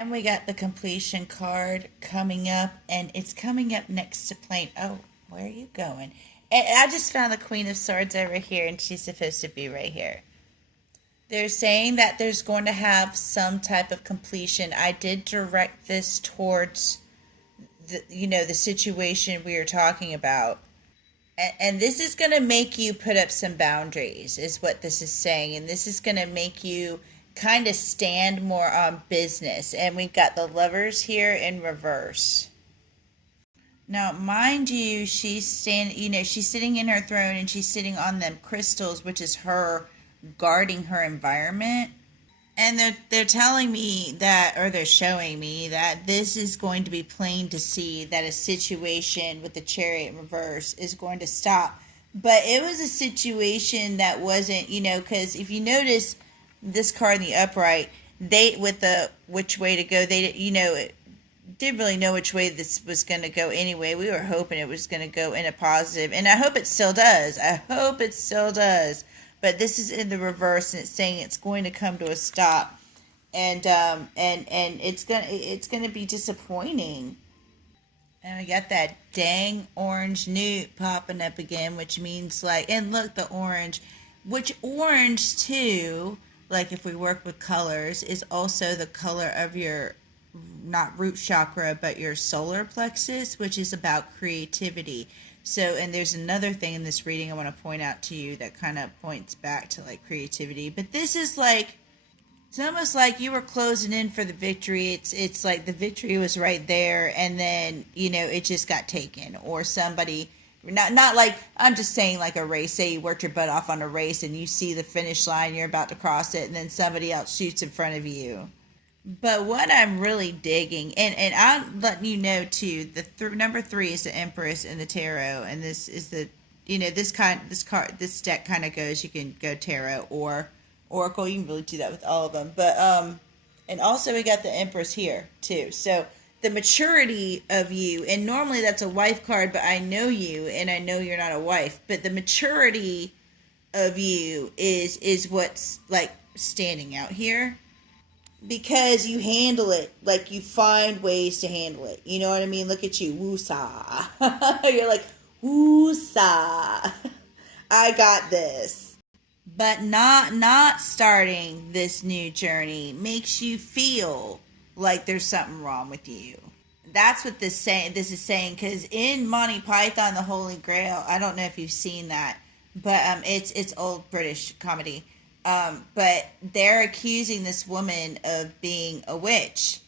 And we got the completion card coming up, and it's coming up next to plain. Oh, where are you going? And I just found the Queen of Swords over here, and she's supposed to be right here. They're saying that there's going to have some type of completion. I did direct this towards the situation we are talking about. And this is going to make you put up some boundaries, is what this is saying. And this is going to make you kind of stand more on business. And we've got the Lovers here in reverse. Now, mind you, she's sitting in her throne, and she's sitting on them crystals, which is her guarding her environment. And they're telling me that, or they're showing me that this is going to be plain to see that a situation with the Chariot in reverse is going to stop. But it was a situation that wasn't, because if you notice this card in the upright, they with the which way to go, they didn't really know which way this was going to go anyway. We were hoping it was going to go in a positive, and I hope it still does. But this is in the reverse, and it's saying it's going to come to a stop, and it's gonna be disappointing. And we got that dang orange newt popping up again, which means and look, the orange, which orange too, like if we work with colors, is also the color of your, not root chakra, but your solar plexus, which is about creativity. So, and there's another thing in this reading I want to point out to you that kind of points back to creativity. But this is it's almost like you were closing in for the victory. It's like the victory was right there, and then it just got taken, or somebody. Not like, I'm just saying, like a race. Say you worked your butt off on a race, and you see the finish line, you're about to cross it, and then somebody else shoots in front of you. But what I'm really digging, and I'm letting you know too, number 3 is the Empress in the tarot, and this is the, this deck kind of goes. You can go tarot or oracle. You can really do that with all of them. But and also we got the Empress here too. So the maturity of you, and normally that's a wife card, but I know you, and I know you're not a wife. But the maturity of you is what's standing out here, because you handle it, you find ways to handle it. You know what I mean? Look at you, woosah. You're like, woosah. I got this. But not starting this new journey makes you feel like there's something wrong with you. That's what this is saying, because in Monty Python, the Holy Grail, I don't know if you've seen that, but it's old British comedy. But they're accusing this woman of being a witch.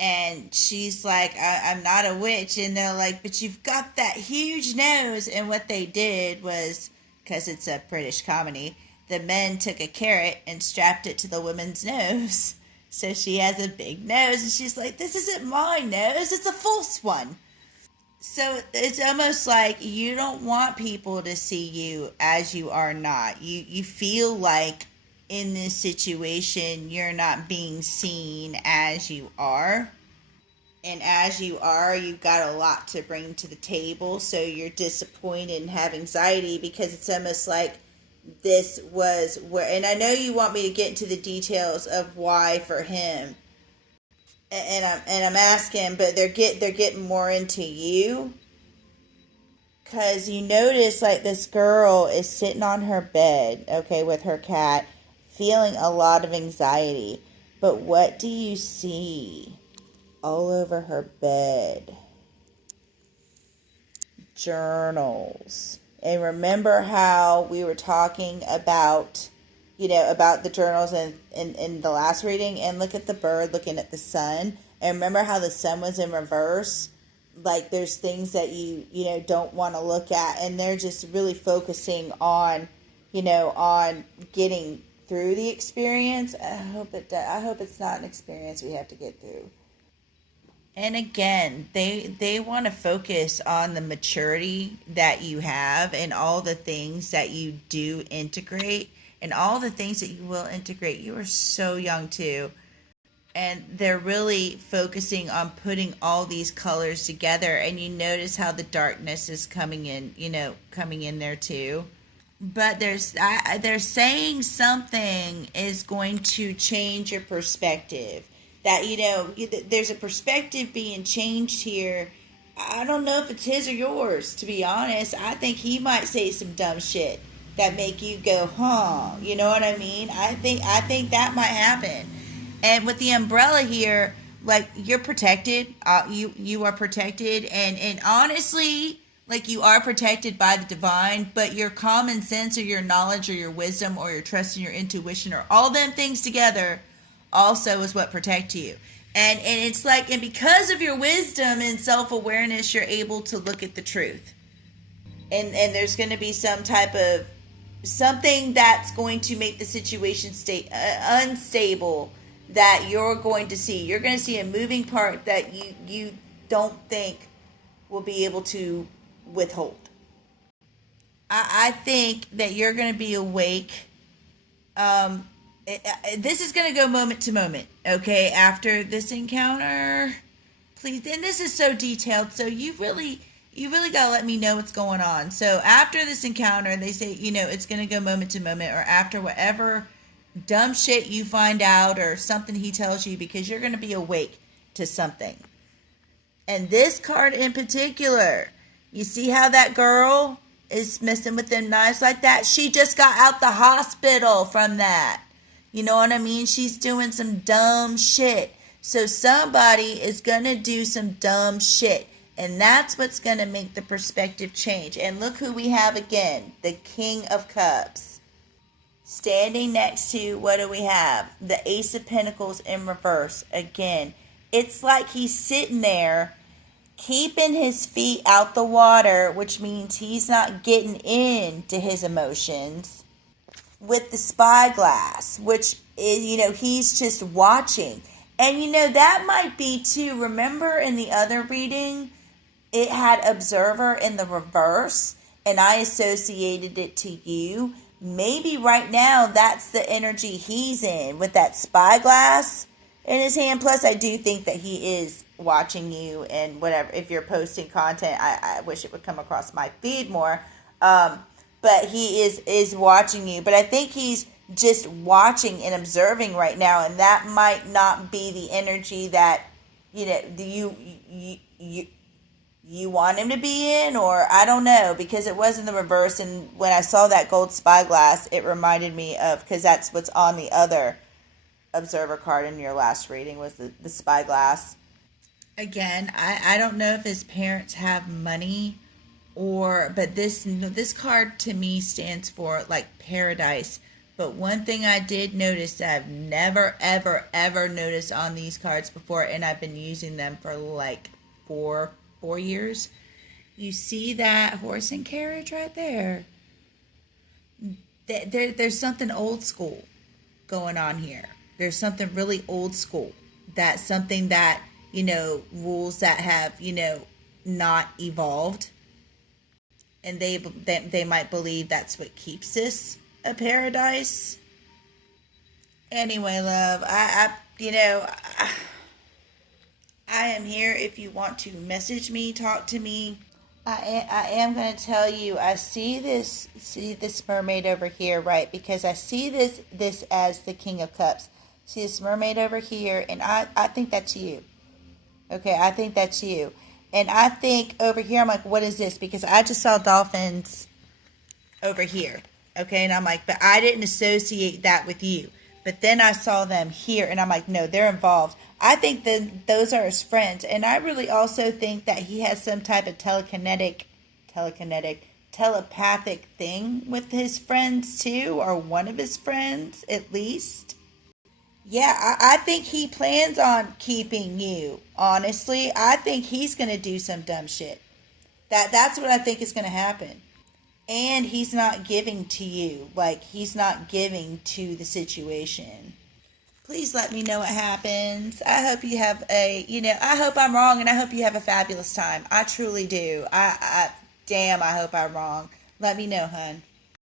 And she's like, I'm not a witch. And they're like, but you've got that huge nose. And what they did was, because it's a British comedy, the men took a carrot and strapped it to the woman's nose. So she has a big nose. And she's like, this isn't my nose. It's a false one. So it's almost like you don't want people to see you as you are not. You feel like in this situation you're not being seen as you are. And as you are, you've got a lot to bring to the table. So you're disappointed and have anxiety, because it's almost like this was where, and I know you want me to get into the details of why for him. And I'm asking, but they're getting more into you, because you notice this girl is sitting on her bed, okay, with her cat, feeling a lot of anxiety. But what do you see all over her bed? Journals. And remember how we were talking about, about the journals in the last reading? And look at the bird looking at the sun. And remember how the sun was in reverse? There's things that you don't want to look at. And they're just really focusing on, on getting through the experience. I hope it's not an experience we have to get through. And again, they want to focus on the maturity that you have, and all the things that you do integrate, and all the things that you will integrate. You are so young too. And they're really focusing on putting all these colors together. And you notice how the darkness is coming in there too. But they're saying something is going to change your perspective. that, there's a perspective being changed here. I don't know if it's his or yours, to be honest. I think he might say some dumb shit that make you go, huh? You know what I mean? I think that might happen. And with the umbrella here, like, you're protected. You are protected, and honestly, like, you are protected by the divine. But your common sense, or your knowledge, or your wisdom, or your trust in your intuition, or all them things together, also is what protect you. And it's like, and because of your wisdom and self-awareness, you're able to look at the truth. And there's going to be some type of something that's going to make the situation stay unstable, that you're going to see. You're going to see a moving part that you don't think will be able to withhold. I think that you're going to be awake. This is going to go moment to moment, okay? After this encounter, please. And this is so detailed, so you really got to let me know what's going on. So after this encounter, they say, it's going to go moment to moment, or after whatever dumb shit you find out, or something he tells you, because you're going to be awake to something. And this card in particular, you see how that girl is messing with them knives like that? She just got out the hospital from that. You know what I mean? She's doing some dumb shit. So somebody is going to do some dumb shit. And that's what's going to make the perspective change. And look who we have again. The King of Cups. Standing next to, what do we have? The Ace of Pentacles in reverse. Again, it's like he's sitting there keeping his feet out the water, which means he's not getting into his emotions, with the spyglass, which is, he's just watching. And, that might be too. Remember in the other reading, it had observer in the reverse, and I associated it to you. Maybe right now that's the energy he's in, with that spyglass in his hand. Plus, I do think that he is watching you, and whatever. If you're posting content, I wish it would come across my feed more. But he is watching you. But I think he's just watching and observing right now, and that might not be the energy that you want him to be in, or I don't know, because it was in the reverse. And when I saw that gold spyglass, it reminded me of, because that's what's on the other observer card in your last reading, was the spyglass. Again, I don't know if his parents have money, but this card to me stands for like paradise. But one thing I did notice that I've never ever ever noticed on these cards before, and I've been using them for like four years. You see that horse and carriage right there? There's something old school going on here. There's something really old school. That's something that, rules that have, not evolved. And they might believe that's what keeps this a paradise. Anyway, love, I am here if you want to message me, talk to me. I am going to tell you, I see this mermaid over here, right? Because I see this as the King of Cups. See this mermaid over here, and I think that's you. Okay, I think that's you. And I think over here, I'm like, what is this? Because I just saw dolphins over here. Okay, and I'm like, but I didn't associate that with you. But then I saw them here, and I'm like, no, they're involved. I think that those are his friends. And I really also think that he has some type of telepathic thing with his friends too, or one of his friends at least. Yeah, I think he plans on keeping you. Honestly, I think he's going to do some dumb shit. That's what I think is going to happen. And he's not giving to you. Like, he's not giving to the situation. Please let me know what happens. I hope you have I hope I'm wrong, and I hope you have a fabulous time. I truly do. I hope I'm wrong. Let me know, hun.